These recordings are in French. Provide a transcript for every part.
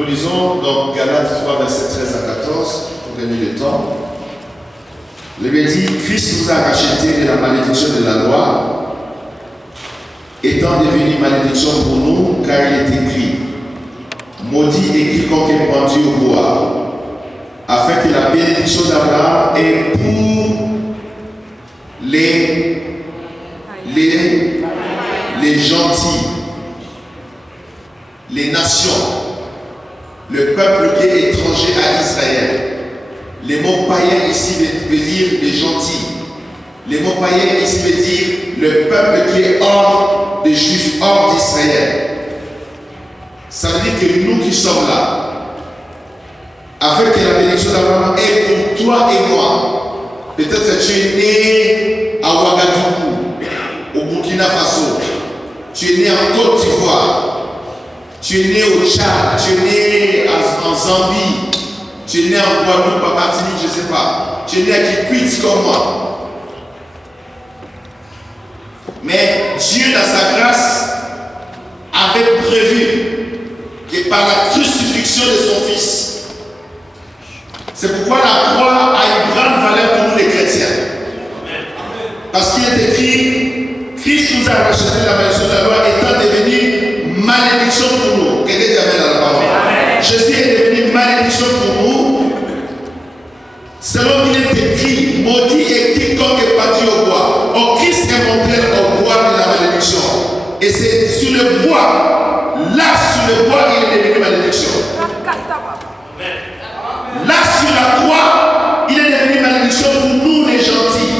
Nous lisons dans Galates 3, versets 13 à 14, pour gagner le temps. Il est dit, Christ nous a rachetés de la malédiction de la loi, étant devenu malédiction pour nous, car il est écrit, maudit est quiconque est pendu au bois, afin que la bénédiction d'Abraham est pour les gentils, les nations, le peuple qui est étranger à Israël. Les mots païens ici veut dire les gentils. Les mots païens ici veut dire le peuple qui est hors des Juifs, hors d'Israël. Ça veut dire que nous qui sommes là, afin que la bénédiction d'Abraham est pour toi et moi. Peut-être que tu es né à Ouagadougou, au Burkina Faso. Tu es né en Côte d'Ivoire. Tu es né au Tchad. Tu es né en Zambie. Tu es né en Guadeloupe, à Martinique, je ne sais pas. Tu es né à Kikwit comme moi. Mais Dieu, dans sa grâce, avait prévu que par la crucifixion de son Fils, c'est pourquoi la croix a une grande valeur pour nous les chrétiens. Parce qu'il est écrit, Christ nous a racheté la malédiction de la loi étant devenu malédiction pour nous. Quelqu'un dit amen à la parole. Jésus est devenu malédiction pour nous. Selon qu'il est écrit, maudit est quiconque est parti au bois. Or Christ est monté au bois de la malédiction. Et c'est sur le bois, là sur le bois, il est devenu malédiction. Là sur la croix, il est devenu malédiction pour nous les gentils.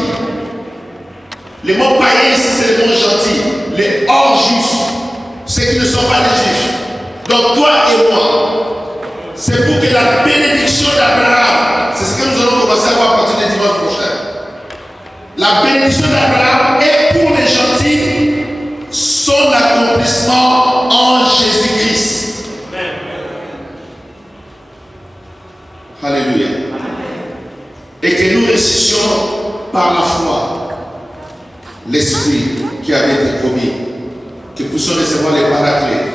Les mots païens ici, c'est les mots gentils. Les hors-juifs, ceux qui ne sont pas les juifs. Donc toi et moi, c'est pour que la bénédiction d'Abraham, c'est ce que nous allons commencer à voir à partir du dimanche prochain. La bénédiction d'Abraham est pour les gentils, son accomplissement en Jésus-Christ. Alléluia. Et que nous ressuscitions par la foi l'Esprit qui avait été promis, que nous puissions recevoir les paraclés.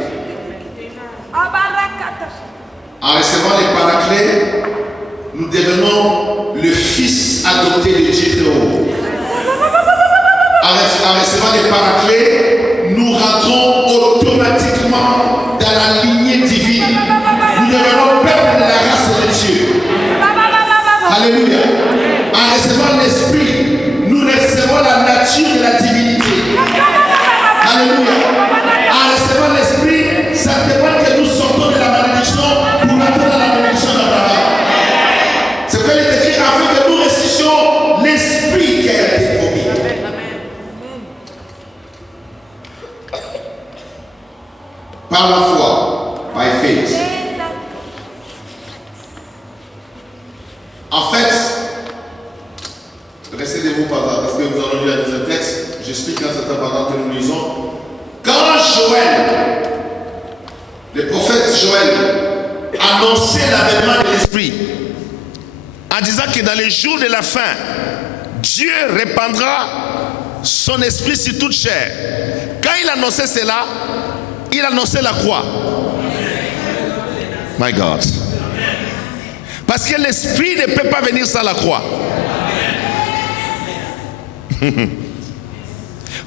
En recevant les paraclés, nous devenons le Fils adopté de Dieu très haut. En recevant les paraclés, nous rentrons automatiquement dans la lignée divine. Nous devenons peuple de la race de Dieu. Alléluia. En recevant l'Esprit, nous recevons la nature de la divinité. Alléluia. En recevant l'Esprit, ça demande que nous sortons de la malédiction pour entrer dans la bénédiction d'Abraham. C'est pourquoi il est écrit afin que nous ressuscitions l'Esprit qui a été promis. Par la foi, by faith. En fait, restez debout parce que nous allons lire un deuxième texte. J'explique un certain pendant que nous lisons. Quand Joël, le prophète Joël, annonçait l'avènement de l'Esprit, en disant que dans les jours de la fin, Dieu répandra son esprit sur toute chair. Quand il annonçait cela, il annonçait la croix. My God. Parce que l'esprit ne peut pas venir sans la croix.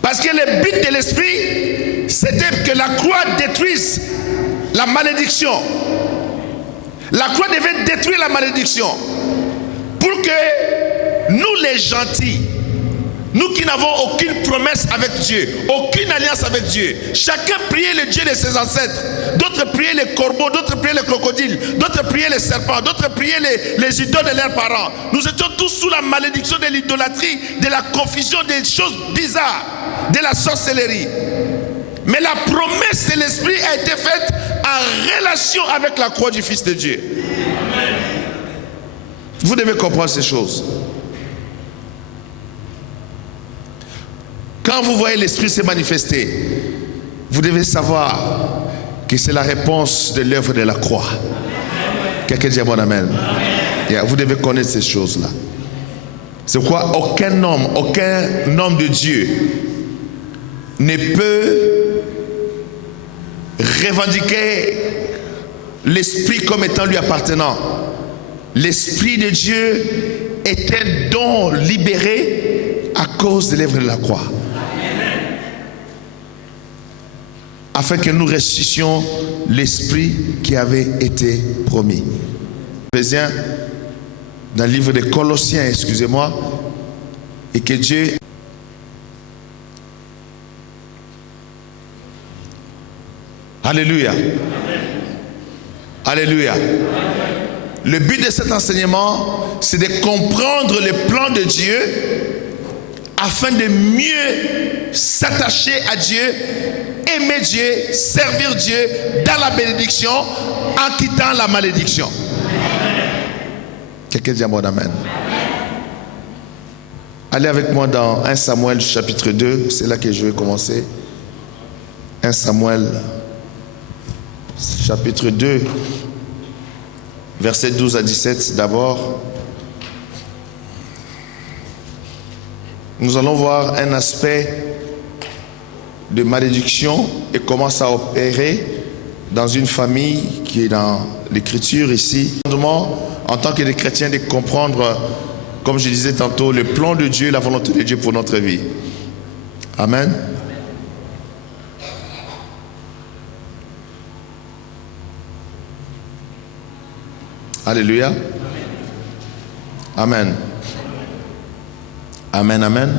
Parce que le but de l'esprit, c'était que la croix détruise la malédiction. La croix devait détruire la malédiction. Pour que nous les gentils, nous qui n'avons aucune promesse avec Dieu, aucune alliance avec Dieu, chacun priait le Dieu de ses ancêtres. D'autres priaient les corbeaux, d'autres priaient les crocodiles, d'autres priaient les serpents, d'autres priaient les idoles de leurs parents. Nous étions tous sous la malédiction de l'idolâtrie, de la confusion, des choses bizarres, de la sorcellerie. Mais la promesse de l'Esprit a été faite en relation avec la croix du Fils de Dieu. Vous devez comprendre ces choses. Quand vous voyez l'Esprit se manifester, vous devez savoir que c'est la réponse de l'œuvre de la croix. Quelqu'un dit bon amen. Yeah, vous devez connaître ces choses-là. C'est pourquoi aucun homme de Dieu ne peut revendiquer l'Esprit comme étant lui appartenant. L'Esprit de Dieu est un don libéré à cause de l'œuvre de la croix. Afin que nous ressuscitions l'Esprit qui avait été promis. Éphésiens, dans le livre des Colossiens, excusez-moi, et que Dieu... Alléluia. Alléluia. Le but de cet enseignement, c'est de comprendre le plan de Dieu afin de mieux s'attacher à Dieu, aimer Dieu, servir Dieu dans la bénédiction en quittant la malédiction. Quelqu'un dit à moi amen. Allez avec moi dans 1 Samuel chapitre 2, c'est là que je vais commencer. 1 Samuel chapitre 2, versets 12 à 17 d'abord. Nous allons voir un aspect de malédiction et comment ça opérait dans une famille qui est dans l'écriture ici. En tant que des chrétiens, de comprendre, comme je disais tantôt, le plan de Dieu, la volonté de Dieu pour notre vie. Amen. Alléluia. Amen. Amen, amen.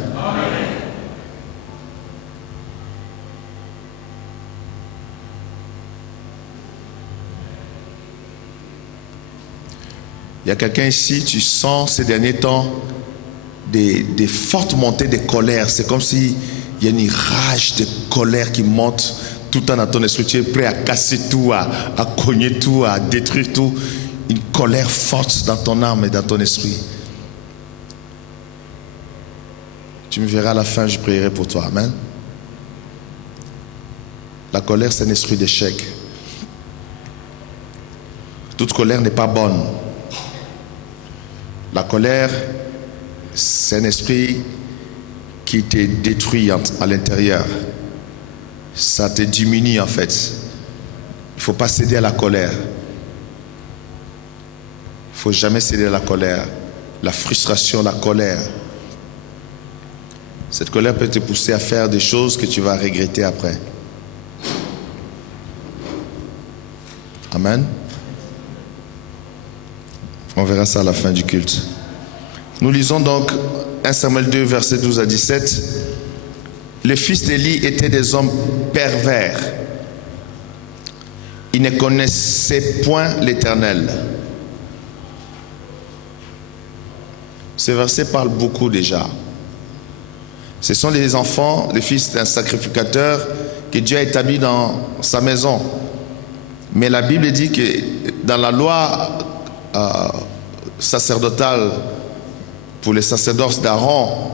Il y a quelqu'un ici, tu sens ces derniers temps des fortes montées de colère. C'est comme s'il y a une rage de colère qui monte tout le temps dans ton esprit. Tu es prêt à casser tout, à cogner tout, à détruire tout. Une colère forte dans ton âme et dans ton esprit. Tu me verras à la fin, je prierai pour toi. Amen. La colère, c'est un esprit d'échec. Toute colère n'est pas bonne. La colère, c'est un esprit qui te détruit à l'intérieur. Ça te diminue en fait. Il ne faut pas céder à la colère. Il ne faut jamais céder à la colère. La frustration, la colère. Cette colère peut te pousser à faire des choses que tu vas regretter après. Amen. On verra ça à la fin du culte. Nous lisons donc 1 Samuel 2, versets 12 à 17. Les fils d'Élie étaient des hommes pervers. Ils ne connaissaient point l'Éternel. Ce verset parle beaucoup déjà. Ce sont les enfants, les fils d'un sacrificateur que Dieu a établi dans sa maison. Mais la Bible dit que dans la loi sacerdotale pour les sacerdoces d'Aaron,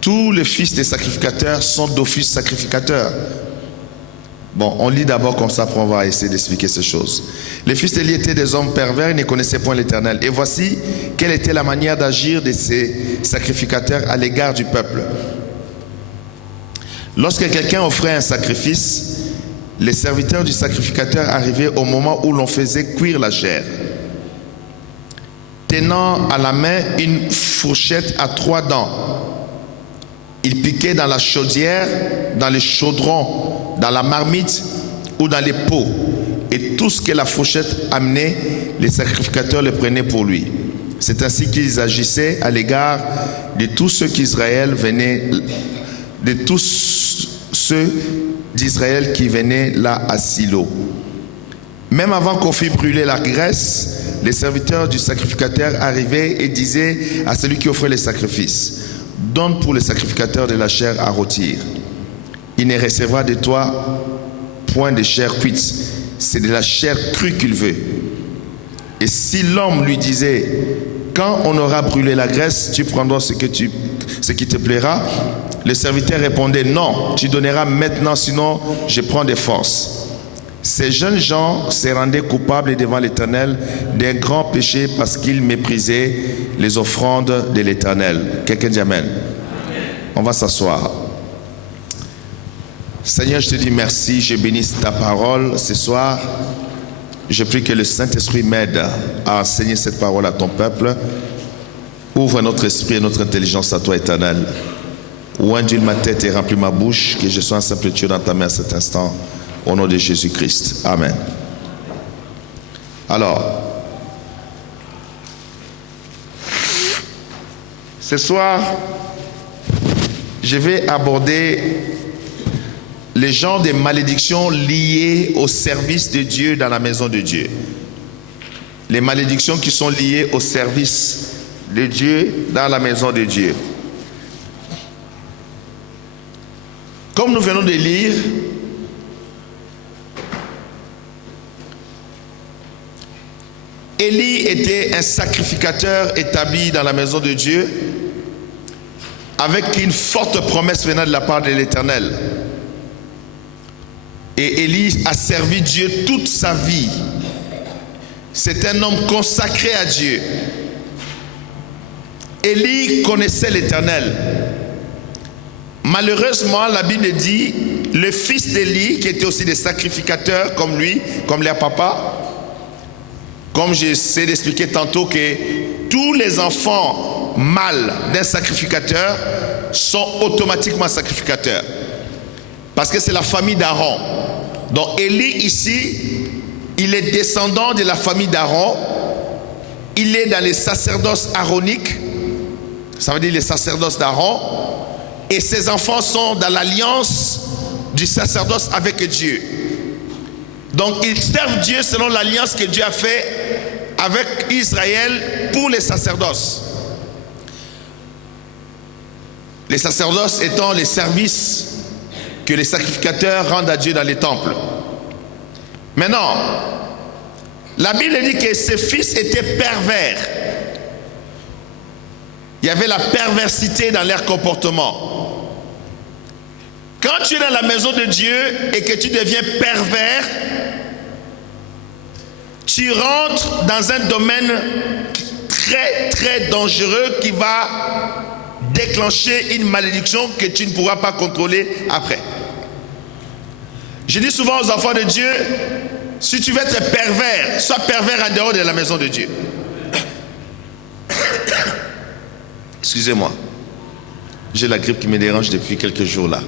tous les fils des sacrificateurs sont d'office sacrificateurs. Bon, on lit d'abord comme ça, puis on va essayer d'expliquer ces choses. Les fils d'Élie étaient des hommes pervers, ils ne connaissaient point l'Éternel. Et voici quelle était la manière d'agir de ces sacrificateurs à l'égard du peuple. Lorsque quelqu'un offrait un sacrifice, les serviteurs du sacrificateur arrivaient au moment où l'on faisait cuire la chair. Tenant à la main une fourchette à 3 dents, ils piquaient dans la chaudière, dans le chaudron, dans la marmite ou dans les pots. Et tout ce que la fourchette amenait, les sacrificateurs le prenaient pour lui. C'est ainsi qu'ils agissaient à l'égard de tous ceux qu'Israël venait, de tous ceux d'Israël qui venaient là à Silo. Même avant qu'on fît brûler la graisse, les serviteurs du sacrificateur arrivaient et disaient à celui qui offrait les sacrifices: donne pour les sacrificateurs de la chair à rôtir. Il ne recevra de toi point de chair cuite, c'est de la chair crue qu'il veut. Et si l'homme lui disait: quand on aura brûlé la graisse, tu prendras ce qui te plaira, le serviteur répondait: non, tu donneras maintenant, sinon je prends des forces. Ces jeunes gens se rendaient coupables devant l'Éternel d'un grand péché parce qu'ils méprisaient les offrandes de l'Éternel. Quelqu'un dit amen. On va s'asseoir. Seigneur, je te dis merci, je bénis ta parole ce soir. Je prie que le Saint-Esprit m'aide à enseigner cette parole à ton peuple. Ouvre notre esprit et notre intelligence à toi, Éternel. Ondule ma tête et remplis ma bouche, que je sois en simplicité dans ta main à cet instant, au nom de Jésus-Christ. Amen. Alors, ce soir, je vais aborder les genres de malédictions liées au service de Dieu dans la maison de Dieu. Les malédictions qui sont liées au service de Dieu dans la maison de Dieu. Comme nous venons de lire, Élie était un sacrificateur établi dans la maison de Dieu avec une forte promesse venant de la part de l'Éternel. Et Élie a servi Dieu toute sa vie. C'est un homme consacré à Dieu. Élie connaissait l'Éternel. Malheureusement, la Bible dit, le fils d'Élie, qui était aussi des sacrificateurs comme lui, comme leur papa, comme j'essaie d'expliquer tantôt que tous les enfants mâles d'un sacrificateur sont automatiquement sacrificateurs. Parce que c'est la famille d'Aaron. Donc Élie ici, il est descendant de la famille d'Aaron. Il est dans les sacerdoces aaroniques. Ça veut dire les sacerdoces d'Aaron. Et ses enfants sont dans l'alliance du sacerdoce avec Dieu. Donc ils servent Dieu selon l'alliance que Dieu a fait avec Israël pour les sacerdoces. Les sacerdoces étant les services que les sacrificateurs rendent à Dieu dans les temples. Maintenant, la Bible dit que ses fils étaient pervers. Il y avait la perversité dans leur comportement. Quand tu es dans la maison de Dieu et que tu deviens pervers, tu rentres dans un domaine très très dangereux qui va déclencher une malédiction que tu ne pourras pas contrôler après. Je dis souvent aux enfants de Dieu, si tu veux être pervers, sois pervers en dehors de la maison de Dieu. Excusez-moi, j'ai la grippe qui me dérange depuis quelques jours là.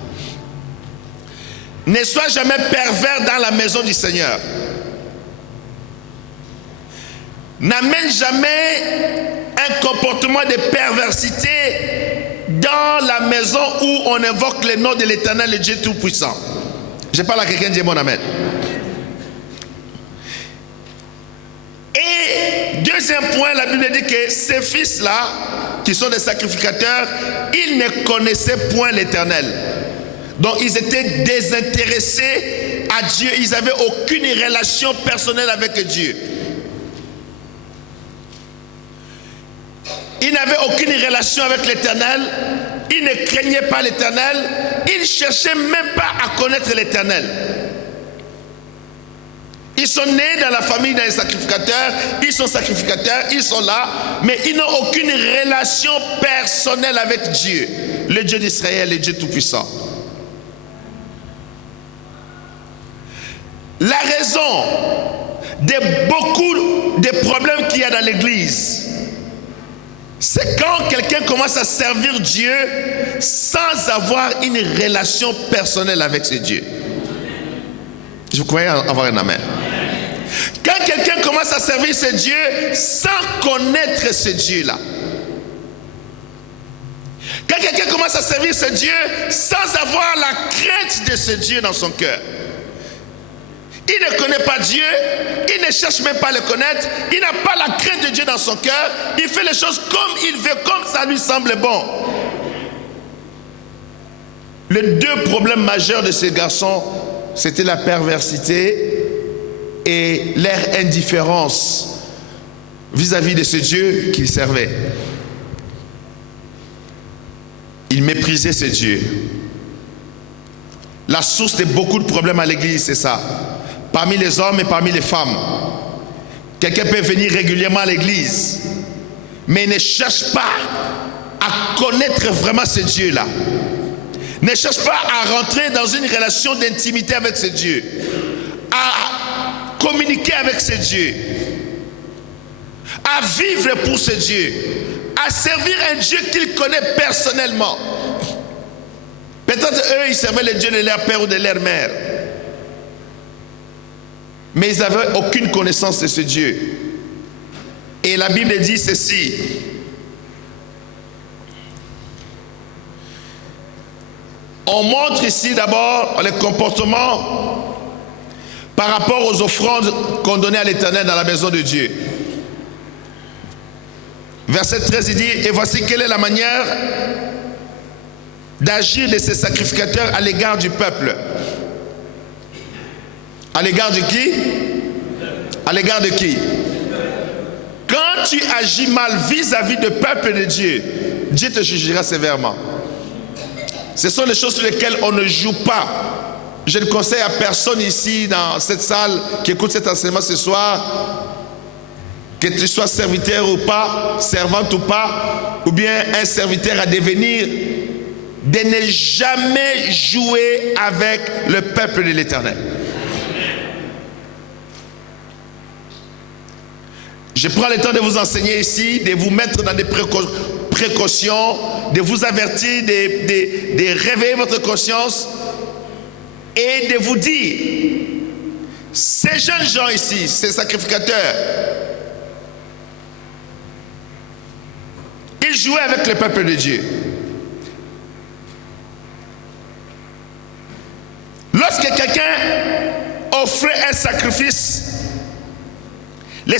Ne sois jamais pervers dans la maison du Seigneur. N'amène jamais un comportement de perversité dans la maison où on invoque le nom de l'Éternel, le Dieu Tout-Puissant. Je parle à quelqu'un, dis mon amen. Et deuxième point, la Bible dit que ces fils-là, qui sont des sacrificateurs, ils ne connaissaient point l'Éternel. Donc ils étaient désintéressés à Dieu. Ils n'avaient aucune relation personnelle avec Dieu. Ils n'avaient aucune relation avec l'Éternel. Ils ne craignaient pas l'Éternel. Ils ne cherchaient même pas à connaître l'Éternel. Ils sont nés dans la famille des sacrificateurs. Ils sont sacrificateurs, ils sont là. Mais ils n'ont aucune relation personnelle avec Dieu. Le Dieu d'Israël, le Dieu Tout-Puissant. La raison de beaucoup des problèmes qu'il y a dans l'église, c'est quand quelqu'un commence à servir Dieu sans avoir une relation personnelle avec ce Dieu. Je croyais avoir un amen. Quand quelqu'un commence à servir ce Dieu sans connaître ce Dieu-là. Quand quelqu'un commence à servir ce Dieu sans avoir la crainte de ce Dieu dans son cœur. Il ne connaît pas Dieu, il ne cherche même pas à le connaître, il n'a pas la crainte de Dieu dans son cœur, il fait les choses comme il veut, comme ça lui semble bon. Les deux problèmes majeurs de ces garçons, c'était la perversité et leur indifférence vis-à-vis de ce Dieu qu'ils servaient. Ils méprisaient ce Dieu. La source de beaucoup de problèmes à l'église, c'est ça. Parmi les hommes et parmi les femmes. Quelqu'un peut venir régulièrement à l'église, mais ne cherche pas à connaître vraiment ce Dieu-là. Ne cherche pas à rentrer dans une relation d'intimité avec ce Dieu, à communiquer avec ce Dieu, à vivre pour ce Dieu, à servir un Dieu qu'il connaît personnellement. Peut-être eux, ils servaient le Dieu de leur père ou de leur mère, mais ils n'avaient aucune connaissance de ce Dieu. Et la Bible dit ceci: on montre ici d'abord le comportement par rapport aux offrandes qu'on donnait à l'Éternel dans la maison de Dieu. Verset 13, il dit: et voici quelle est la manière d'agir de ces sacrificateurs à l'égard du peuple. À l'égard de qui? À l'égard de qui? Quand tu agis mal vis-à-vis du peuple de Dieu, Dieu te jugera sévèrement. Ce sont les choses sur lesquelles on ne joue pas. Je ne conseille à personne ici dans cette salle qui écoute cet enseignement ce soir, que tu sois serviteur ou pas, servante ou pas, ou bien un serviteur à devenir, de ne jamais jouer avec le peuple de l'Éternel. Je prends le temps de vous enseigner ici, de vous mettre dans des précautions, de vous avertir, de réveiller votre conscience et de vous dire, ces jeunes gens ici, ces sacrificateurs, ils jouaient avec le peuple de Dieu. Lorsque quelqu'un offrait un sacrifice, le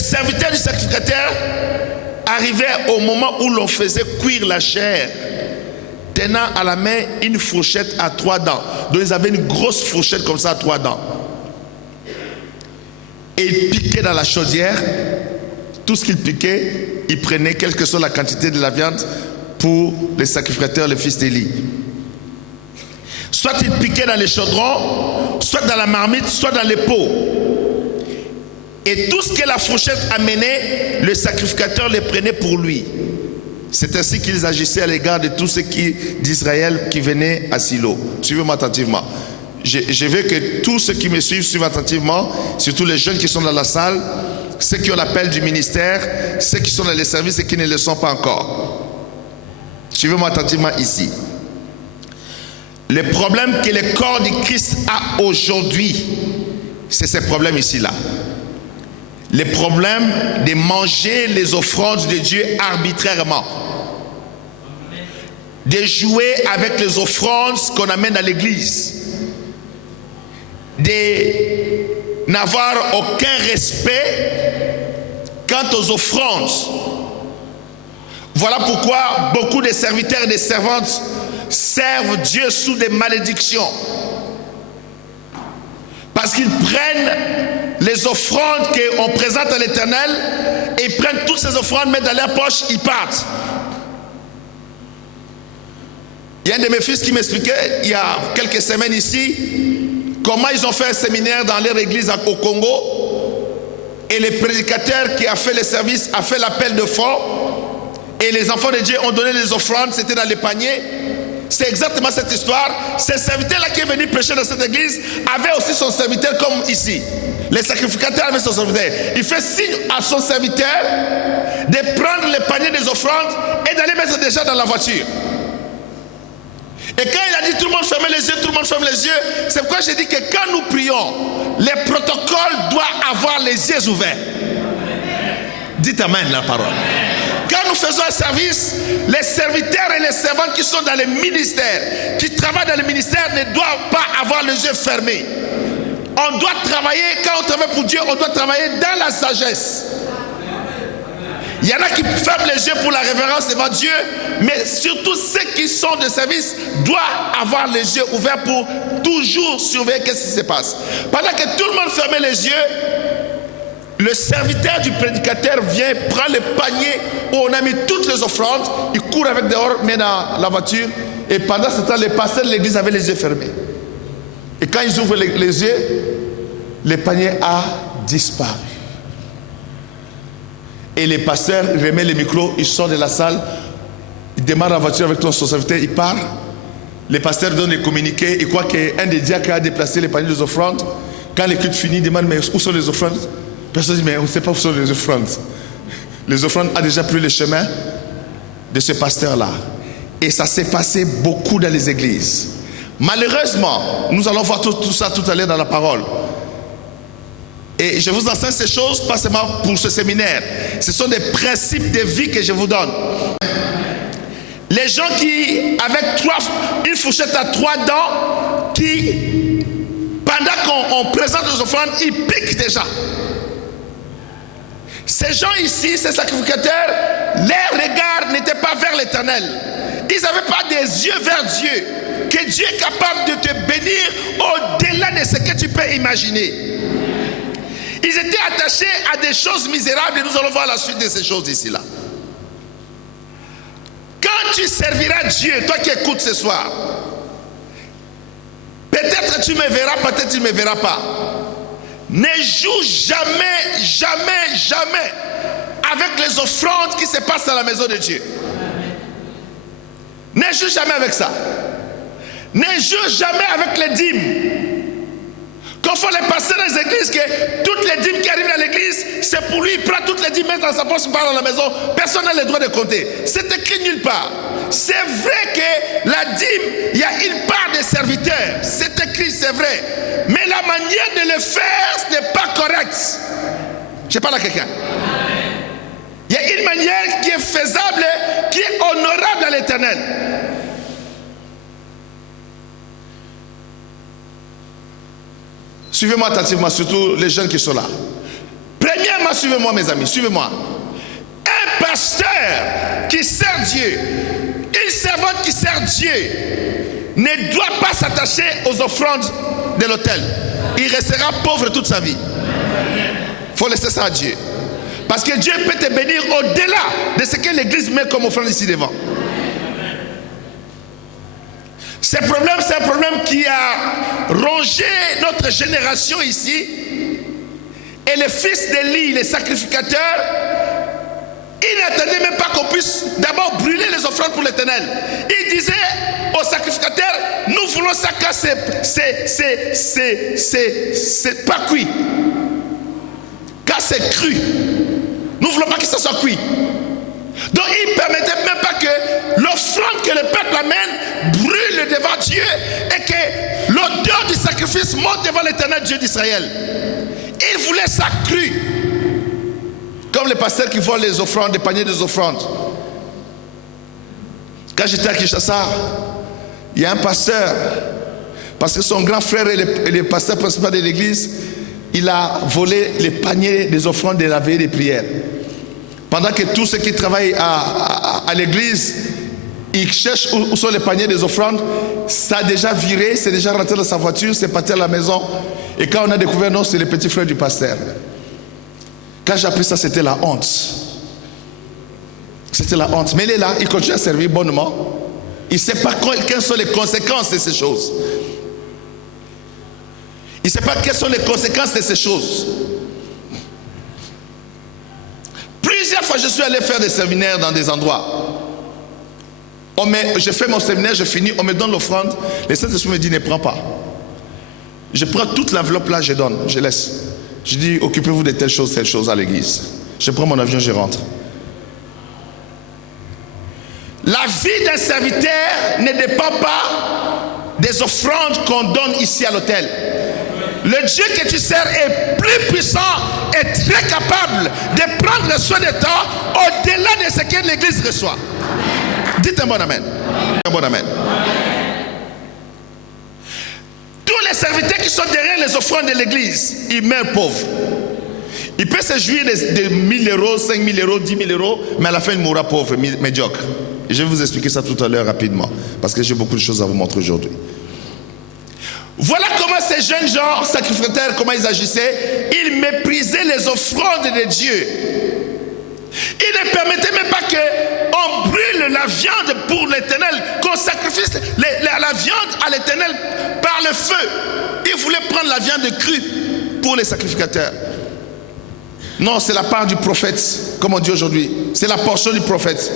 serviteur du sacrificateur arrivait au moment où l'on faisait cuire la chair, tenant à la main une fourchette à 3 dents. Donc ils avaient une grosse fourchette comme ça à 3 dents. Et ils piquaient dans la chaudière. Tout ce qu'ils piquaient, ils prenaient quelle que soit la quantité de la viande pour les sacrificateurs, le fils d'Élie. Soit ils piquaient dans les chaudrons, soit dans la marmite, soit dans les pots. Et tout ce que la fourchette amenait, le sacrificateur les prenait pour lui. C'est ainsi qu'ils agissaient à l'égard de tous ceux d'Israël qui venaient à Silo. Suivez-moi attentivement. Je veux que tous ceux qui me suivent attentivement, surtout les jeunes qui sont dans la salle, ceux qui ont l'appel du ministère, ceux qui sont dans les services et qui ne le sont pas encore. Suivez-moi attentivement ici. Le problème que le corps du Christ a aujourd'hui, c'est ce problème ici-là. Le problème de manger les offrandes de Dieu arbitrairement. De jouer avec les offrandes qu'on amène à l'église. De n'avoir aucun respect quant aux offrandes. Voilà pourquoi beaucoup de serviteurs et de servantes servent Dieu sous des malédictions. Parce qu'ils prennent les offrandes qu'on présente à l'Éternel et ils prennent toutes ces offrandes, mettent dans leur poche, ils partent. Il y a un de mes fils qui m'expliquait il y a quelques semaines ici comment ils ont fait un séminaire dans leur église au Congo et le prédicateur qui a fait le service a fait l'appel de fonds et les enfants de Dieu ont donné les offrandes, c'était dans les paniers. C'est exactement cette histoire. Ce serviteur-là qui est venu prêcher dans cette église avait aussi son serviteur comme ici. Les sacrificateurs avaient son serviteur. Il fait signe à son serviteur de prendre le panier des offrandes et d'aller mettre déjà dans la voiture. Et quand il a dit tout le monde ferme les yeux, tout le monde ferme les yeux, c'est pourquoi j'ai dit que quand nous prions, les protocoles doivent avoir les yeux ouverts. Dites amen la parole. Quand nous faisons un service, les serviteurs et les servantes qui sont dans les ministères, qui travaillent dans les ministères, ne doivent pas avoir les yeux fermés. On doit travailler, quand on travaille pour Dieu, on doit travailler dans la sagesse. Il y en a qui ferment les yeux pour la révérence devant Dieu, mais surtout ceux qui sont de service doivent avoir les yeux ouverts pour toujours surveiller ce qui se passe. Pendant que tout le monde fermait les yeux, le serviteur du prédicateur vient, prend le panier où on a mis toutes les offrandes, il court avec dehors, met dans la voiture, et pendant ce temps, les pasteurs de l'église avaient les yeux fermés. Et quand ils ouvrent les yeux, le panier a disparu. Et les pasteurs remettent le micro, ils sortent de la salle, ils démarrent la voiture avec son serviteur, il part, les pasteurs donnent les communiqués. Ils croient qu'un des diacres a déplacé les paniers des offrandes. Quand les cultes finissent, ils demandent mais où sont les offrandes? Personne dit mais on ne sait pas où sont les offrandes. Les offrandes ont déjà pris le chemin de ce pasteur-là. Et ça s'est passé beaucoup dans les églises. Malheureusement, nous allons voir tout ça tout à l'heure dans la parole. Et je vous enseigne ces choses, pas seulement pour ce séminaire. Ce sont des principes de vie que je vous donne. Les gens qui, avec une fourchette à 3 dents, qui, pendant qu'on présente les offrandes, ils piquent déjà. Ces gens ici, ces sacrificateurs, leur regard n'était pas vers l'Éternel. Ils n'avaient pas des yeux vers Dieu. Que Dieu est capable de te bénir au-delà de ce que tu peux imaginer. Ils étaient attachés à des choses misérables et nous allons voir la suite de ces choses ici-là. Quand tu serviras Dieu, toi qui écoutes ce soir, peut-être tu me verras, peut-être tu ne me verras pas. Ne joue jamais, jamais, jamais avec les offrandes qui se passent à la maison de Dieu. Ne joue jamais avec ça. Ne joue jamais avec les dîmes. Quand faut les passer dans les églises, que toutes les dîmes qui arrivent à l'église, c'est pour lui, il prend toutes les dîmes, met dans sa poche, il part dans la maison, personne n'a le droit de compter. C'est écrit nulle part. C'est vrai que la dîme, il y a une part des serviteurs. C'est écrit, c'est vrai. Mais la manière de le faire, ce n'est pas correct. Je parle à quelqu'un. Il y a une manière qui est faisable, qui est honorable à l'Éternel. Suivez-moi attentivement, surtout les jeunes qui sont là. Premièrement, suivez-moi mes amis, suivez-moi. Un pasteur qui sert Dieu, une servante qui sert Dieu, ne doit pas s'attacher aux offrandes de l'autel. Il restera pauvre toute sa vie. Il faut laisser ça à Dieu. Parce que Dieu peut te bénir au-delà de ce que l'église met comme offrande ici devant. Ce problème, c'est un problème qui a rongé notre génération ici. Et le fils d'Élie, les sacrificateurs, ils n'attendaient même pas qu'on puisse d'abord brûler les offrandes pour l'Éternel. Ils disaient aux sacrificateurs, nous voulons ça quand c'est pas cuit. Quand c'est cru. Nous ne voulons pas que ça soit cuit. Donc ils ne permettaient même pas que l'offrande que le peuple amène brûle devant Dieu et que l'odeur du sacrifice monte devant l'Éternel Dieu d'Israël. Ils voulaient ça cru. Comme les pasteurs qui volent les offrandes, les paniers des offrandes. Quand j'étais à Kinshasa, il y a un pasteur, parce que son grand frère est le pasteur principal de l'église, il a volé les paniers des offrandes de la veille des prières. Pendant que tous ceux qui travaillent à l'église, ils cherchent où sont les paniers des offrandes, ça a déjà viré, c'est déjà rentré dans sa voiture, c'est parti à la maison. Et quand on a découvert, non, c'est le petit frère du pasteur. Quand j'ai appris ça, c'était la honte. C'était la honte. Mais il est là, il continue à servir bonnement. Il ne sait pas quelles sont les conséquences de ces choses. Il ne sait pas quelles sont les conséquences de ces choses. Plusieurs fois, je suis allé faire des séminaires dans des endroits. Je fais mon séminaire, je finis, on me donne l'offrande. Le Saint-Esprit me dit, ne prends pas. Je prends toute l'enveloppe là, je donne, je laisse. Je dis, occupez-vous de telle chose à l'église. Je prends mon avion, je rentre. La vie d'un serviteur ne dépend pas des offrandes qu'on donne ici à l'autel. Le Dieu que tu sers est plus puissant et très capable de prendre soin de toi au-delà de ce que l'église reçoit. Dites un bon amen. Un bon amen. Tous les serviteurs qui sont derrière les offrandes de l'église, ils meurent pauvres. Il peut se jouir de 1000 euros, 5000 euros, 10 000 euros, mais à la fin il mourra pauvre, médiocre. Et je vais vous expliquer ça tout à l'heure rapidement, parce que j'ai beaucoup de choses à vous montrer aujourd'hui. Voilà comment ces jeunes gens sacrificateurs, comment ils agissaient. Ils méprisaient les offrandes de Dieu. Ils ne permettaient même pas qu'on brûle la viande pour l'Éternel, qu'on sacrifie la viande à l'Éternel par le feu. Ils voulaient prendre la viande crue pour les sacrificateurs. Non, c'est la part du prophète, comme on dit aujourd'hui. C'est la portion du prophète.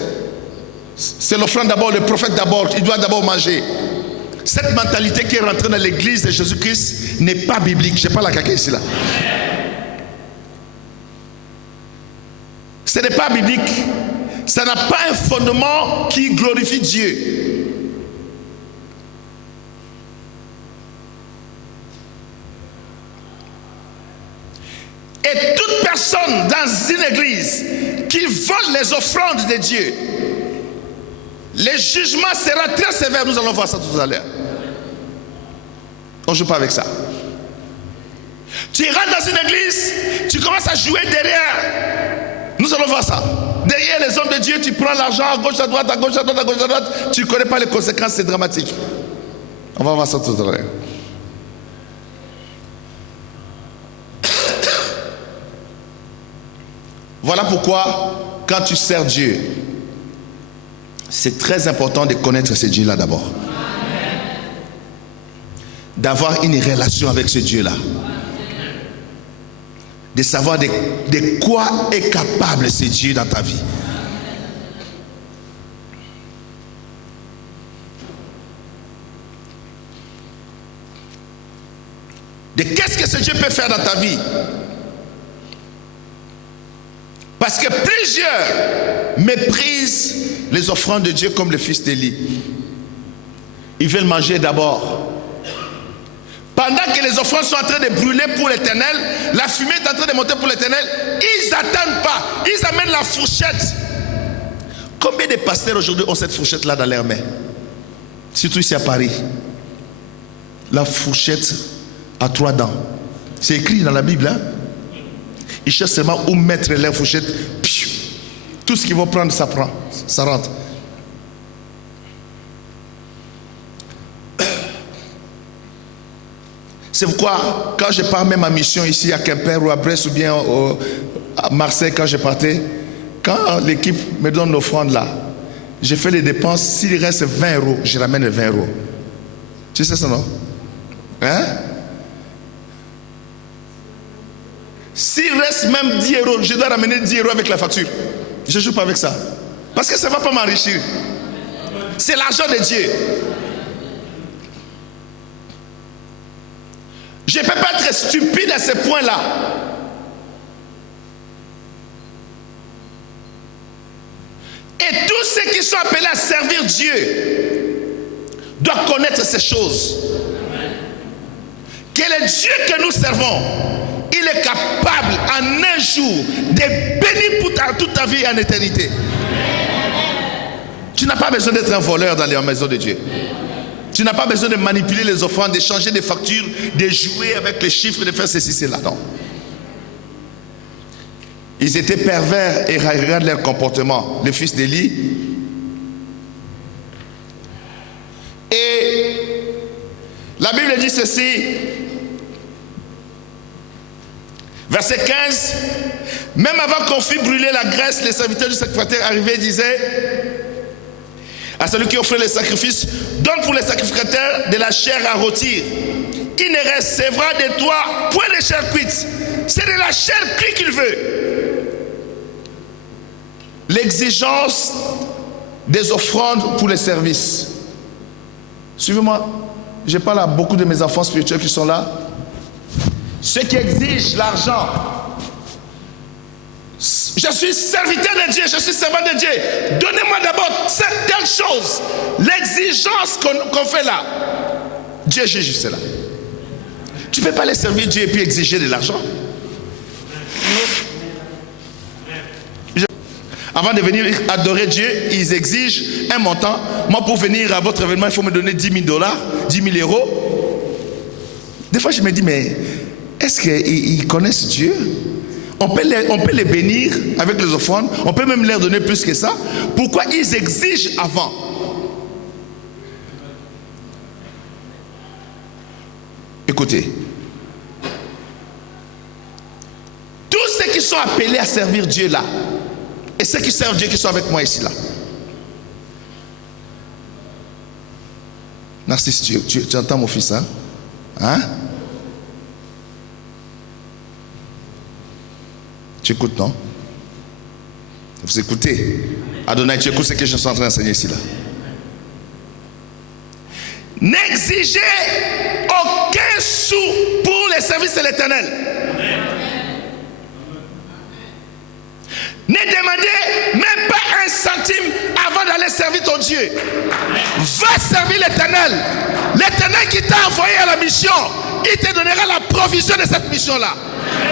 C'est l'offrande d'abord, le prophète d'abord, il doit d'abord manger. Cette mentalité qui est rentrée dans l'église de Jésus-Christ n'est pas biblique. Je parle à quelqu'un ici là. Ce n'est pas biblique. Ça n'a pas un fondement qui glorifie Dieu. Et toute personne dans une église qui vole les offrandes de Dieu, le jugement sera très sévère. Nous allons voir ça tout à l'heure. On ne joue pas avec ça. Tu rentres dans une église, tu commences à jouer derrière. Nous allons voir ça. Derrière les hommes de Dieu, tu prends l'argent à gauche, à droite, à gauche, à droite, à gauche, à droite. Tu ne connais pas les conséquences, c'est dramatique. On va voir ça tout à l'heure. Voilà pourquoi, quand tu sers Dieu, c'est très important de connaître ce Dieu-là d'abord. D'avoir une relation avec ce Dieu-là. De savoir de quoi est capable ce Dieu dans ta vie. De qu'est-ce que ce Dieu peut faire dans ta vie. Parce que plusieurs méprisent les offrandes de Dieu comme le fils d'Élie. Ils veulent manger d'abord. Pendant que les offrandes sont en train de brûler pour l'Éternel, la fumée est en train de monter pour l'Éternel, ils n'attendent pas, ils amènent la fourchette. Combien de pasteurs aujourd'hui ont cette fourchette-là dans leurs mains? Surtout ici à Paris. La fourchette à 3 dents. C'est écrit dans la Bible, hein? Ils cherchent seulement où mettre leur fourchette. Tout ce qu'ils vont prendre, ça prend, ça rentre. C'est pourquoi, quand je pars même en mission ici à Quimper ou à Brest ou bien à Marseille, quand je partais, quand l'équipe me donne l'offrande là, je fais les dépenses. S'il reste 20 euros, je ramène les 20 euros. Tu sais ça, non? Hein? S'il reste même 10 euros, je dois ramener 10 euros avec la facture. Je ne joue pas avec ça. Parce que ça ne va pas m'enrichir. C'est l'argent de Dieu. Je ne peux pas être stupide à ce point-là. Et tous ceux qui sont appelés à servir Dieu doivent connaître ces choses. Que le Dieu que nous servons, il est capable en un jour de bénir pour toute ta vie en éternité. Tu n'as pas besoin d'être un voleur dans les maisons de Dieu. Tu n'as pas besoin de manipuler les offrandes, de changer des factures, de jouer avec les chiffres, de faire ceci, cela. Non. Ils étaient pervers et regarde leur comportement. Le fils d'Élie. Et la Bible dit ceci. Verset 15. Même avant qu'on fût brûler la graisse, les serviteurs du sacrificateur arrivaient et disaient à celui qui offrait les sacrifices, donne pour les sacrificateurs de la chair à rôtir. Il ne recevra de toi point de chair cuite. C'est de la chair cuite qu'il veut. L'exigence des offrandes pour les services. Suivez-moi. Je parle à beaucoup de mes enfants spirituels qui sont là. Ceux qui exigent l'argent. Je suis serviteur de Dieu, je suis servant de Dieu. Donnez-moi d'abord telle chose. L'exigence qu'on fait là. Dieu juge cela. Tu ne peux pas les servir Dieu et puis exiger de l'argent. Avant de venir adorer Dieu, ils exigent un montant. Moi, pour venir à votre événement, il faut me donner 10 000 $, 10 000 euros. Des fois, je me dis, mais est-ce qu'ils connaissent Dieu? On peut les bénir avec les offrandes. On peut même leur donner plus que ça. Pourquoi ils exigent avant? Écoutez. Tous ceux qui sont appelés à servir Dieu là, et ceux qui servent Dieu qui sont avec moi ici là. Narcisse, tu entends mon fils, hein? Hein? Tu écoutes, non? Vous écoutez. Adonai, tu écoutes ce que je suis en train d'enseigner ici là. N'exigez aucun sou pour les services de l'Éternel. Ne demandez même pas un centime avant d'aller servir ton Dieu. Va servir l'Éternel. L'Éternel qui t'a envoyé à la mission, il te donnera la provision de cette mission-là.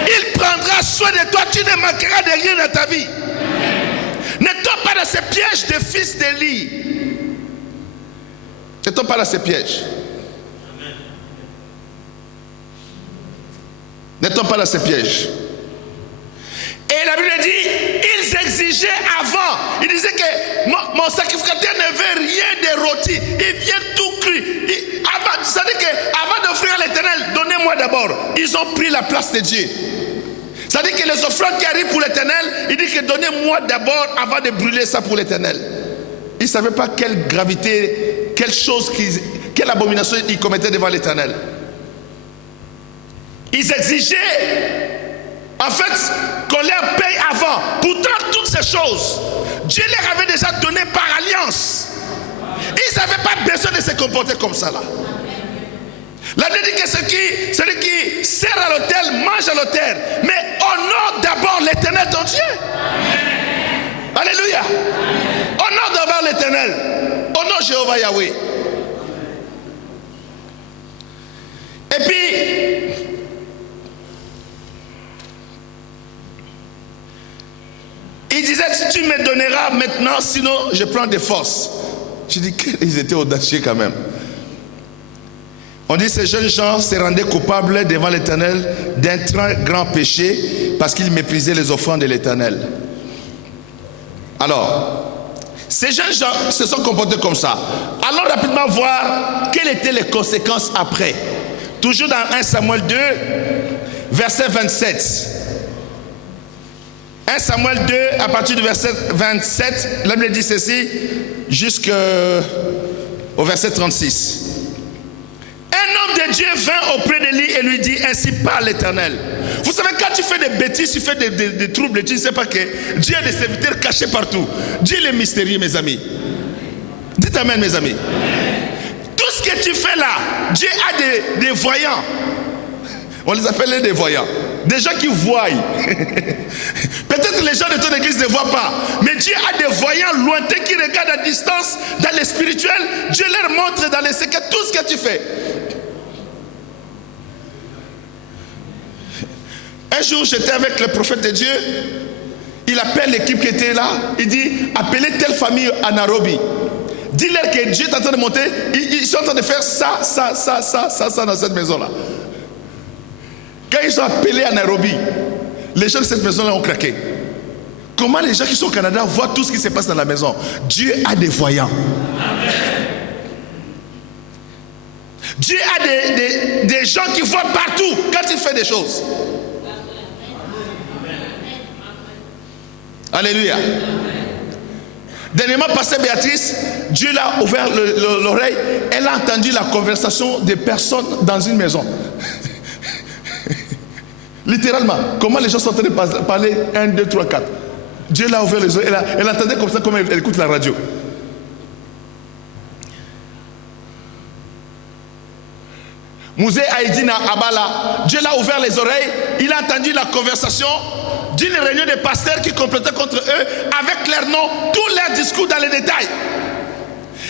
Il prendra soin de toi, tu ne manqueras de rien dans ta vie. Ne tombe pas dans ces pièges de fils d'Élie. Ne tombe pas dans ces pièges. Ne tombe pas dans ces pièges. Et la Bible dit, ils exigeaient avant. Ils disaient que mon sacrificateur ne veut rien de rôti. Il vient tout cru. C'est-à-dire qu'avant d'offrir à l'Éternel, donnez-moi d'abord. Ils ont pris la place de Dieu. C'est-à-dire que les offrandes qui arrivent pour l'Éternel, il dit que donnez-moi d'abord avant de brûler ça pour l'Éternel. Ils ne savaient pas quelle gravité, quelle abomination ils commettaient devant l'Éternel. Ils exigeaient en fait qu'on leur paye avant. Pourtant toutes ces choses Dieu leur avait déjà donné par alliance. Ils n'avaient pas besoin de se comporter comme ça là. La Bible dit que celui qui sert à l'autel mange à l'autel, mais honore d'abord l'Éternel ton Dieu. Alléluia. Honore d'abord l'Éternel. Honore Jéhovah Yahweh. Et puis il disait, tu me donneras maintenant, sinon je prends des forces. Je dis qu'ils étaient audacieux quand même. On dit ces jeunes gens se rendaient coupables devant l'Éternel d'un très grand péché parce qu'ils méprisaient les offrandes de l'Éternel. Alors, ces jeunes gens se sont comportés comme ça. Allons rapidement voir quelles étaient les conséquences après. Toujours dans 1 Samuel 2, verset 27. 1 Samuel 2, à partir du verset 27, la Bible dit ceci, jusqu'au verset 36. Un homme de Dieu vint auprès d'Élie et lui dit, ainsi parle l'Éternel. Vous savez, quand tu fais des bêtises, tu fais des troubles, tu ne sais pas que Dieu a des serviteurs cachés partout. Dieu est mystérieux, mes amis. Dites amen, mes amis. Tout ce que tu fais là, Dieu a des voyants. On les appelle des voyants. Des gens qui voient. Peut-être les gens de ton église ne voient pas. Mais Dieu a des voyants lointains qui regardent à distance dans le spirituel. Dieu leur montre dans les secrets tout ce que tu fais. Un jour, j'étais avec le prophète de Dieu. Il appelle l'équipe qui était là. Il dit, appelez telle famille à Nairobi. Dis-leur que Dieu est en train de monter. Ils sont en train de faire ça dans cette maison-là. Quand ils sont appelés à Nairobi, les gens de cette maison-là ont craqué. Comment les gens qui sont au Canada voient tout ce qui se passe dans la maison? Dieu a des voyants. Amen. Dieu a des gens qui voient partout quand il fait des choses. Alléluia. Dernièrement, pasteur Béatrice, Dieu l'a ouvert l'oreille. Elle a entendu la conversation des personnes dans une maison. Littéralement, comment les gens sont en train de parler 1, 2, 3, 4. Dieu l'a ouvert les oreilles. Elle entendait comme ça, comme elle écoute la radio. Mouzé Aïdina Abala, Dieu l'a ouvert les oreilles. Il a entendu la conversation d'une réunion de pasteurs qui complotaient contre eux avec leur nom, tous leurs discours dans les détails.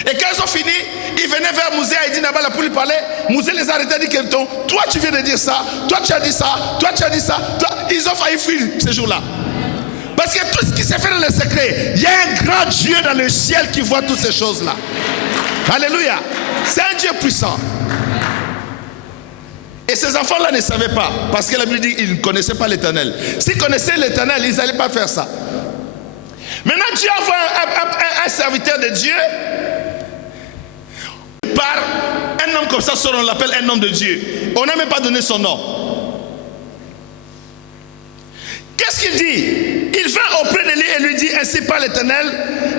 Et quand ils ont fini, ils venaient vers Mouzé Aïdina Abala pour lui parler. Mouzé les a arrêtés et dit, toi tu viens de dire ça, toi tu as dit ça, toi tu as dit ça. Ils ont failli fuir ce jour-là. Parce que tout ce qui s'est fait dans le secret, il y a un grand Dieu dans le ciel qui voit toutes ces choses-là. Alléluia. C'est un Dieu puissant. Et ces enfants-là ne savaient pas, parce que la Bible dit qu'ils ne connaissaient pas l'Éternel. S'ils connaissaient l'Éternel, ils n'allaient pas faire ça. Maintenant, Dieu envoie un serviteur de Dieu. Par un homme comme ça, on l'appelle un homme de Dieu. On n'a même pas donné son nom. Qu'est-ce qu'il dit? Il vint auprès de lui et lui dit, ainsi parle l'Éternel,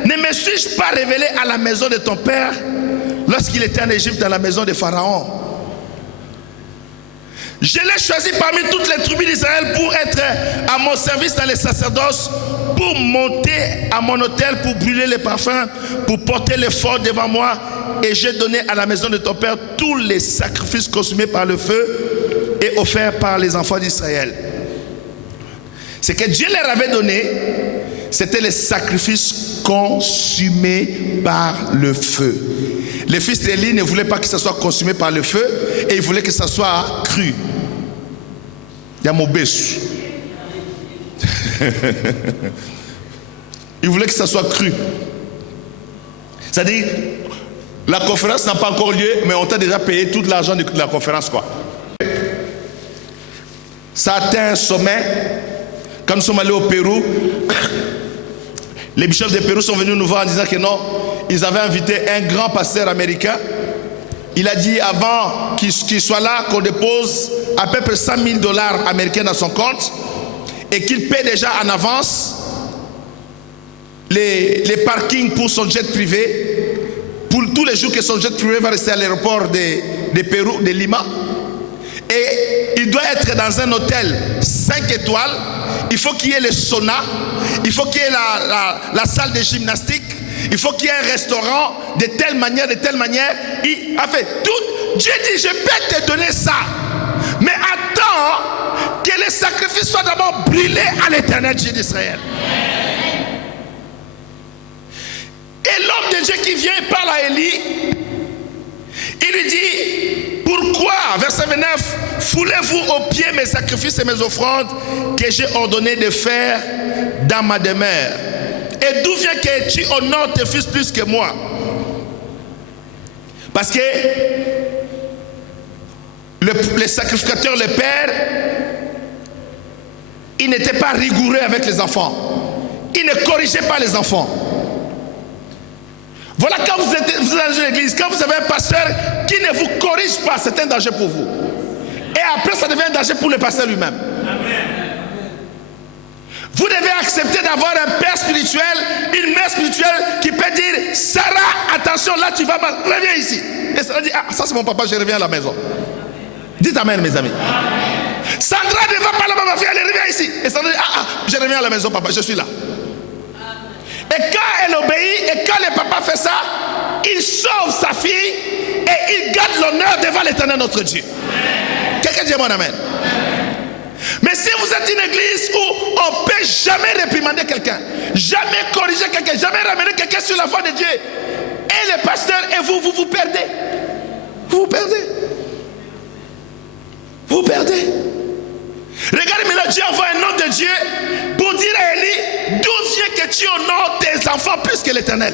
ne me suis-je pas révélé à la maison de ton père lorsqu'il était en Égypte dans la maison de Pharaon? Je l'ai choisi parmi toutes les tribus d'Israël pour être à mon service dans les sacerdoces pour monter à mon autel, pour brûler les parfums, pour porter l'effort devant moi. Et j'ai donné à la maison de ton père tous les sacrifices consumés par le feu et offerts par les enfants d'Israël. Ce que Dieu leur avait donné, c'était les sacrifices consumés par le feu. Les fils d'Élie ne voulaient pas que ça soit consumé par le feu, et ils voulaient que ça soit cru. Il y a mon bêche. Ils voulaient que ça soit cru. C'est-à-dire, la conférence n'a pas encore lieu, mais on t'a déjà payé tout l'argent de la conférence, quoi. Ça a atteint un sommet. Quand nous sommes allés au Pérou, les bishops du Pérou sont venus nous voir en disant que non, ils avaient invité un grand pasteur américain. Il a dit avant qu'il soit là, qu'on dépose à peu près $100,000 américains dans son compte et qu'il paie déjà en avance les parkings pour son jet privé, pour tous les jours que son jet privé va rester à l'aéroport de Pérou, de Lima. Et il doit être dans un hôtel 5 étoiles. Il faut qu'il y ait le sauna, il faut qu'il y ait la salle de gymnastique, il faut qu'il y ait un restaurant de telle manière. Il a fait tout. Dieu dit, je peux te donner ça, mais attends que les sacrifices soient d'abord brûlés à l'Éternel Dieu d'Israël. Et l'homme de Dieu qui vient et parle à Élie, il lui dit, pourquoi, verset 29, foulez-vous aux pieds mes sacrifices et mes offrandes que j'ai ordonné de faire dans ma demeure? Et d'où vient que tu honores tes fils plus que moi? Parce que les sacrificateurs, le père, il n'était pas rigoureux avec les enfants. Il ne corrigeait pas les enfants. Voilà, quand vous êtes dans l'église, quand vous avez un pasteur qui ne vous corrige pas, c'est un danger pour vous. Et après, ça devient un danger pour le pasteur lui-même. Vous devez accepter d'avoir un père spirituel, une mère spirituelle qui peut dire, Sarah, attention, là tu vas mal, reviens ici. Et Sarah dit, ah, ça c'est mon papa, je reviens à la maison. Dites amen, mes amis. Sandra ne va pas là-bas, ma fille, elle revient ici. Et Sandra dit, je reviens à la maison, papa, je suis là. Et quand elle obéit, et quand le papa fait ça, il sauve sa fille et il garde l'honneur devant l'Éternel notre Dieu. Quelqu'un dit mon amen. Mais si vous êtes une église où on ne peut jamais réprimander quelqu'un, jamais corriger quelqu'un, jamais ramener quelqu'un sur la voie de Dieu, et le pasteur et vous perdez. Vous perdez. Vous perdez. Regardez maintenant, Dieu envoie un homme de Dieu pour dire à Élie, d'où vient que tu honores tes enfants plus que l'Éternel?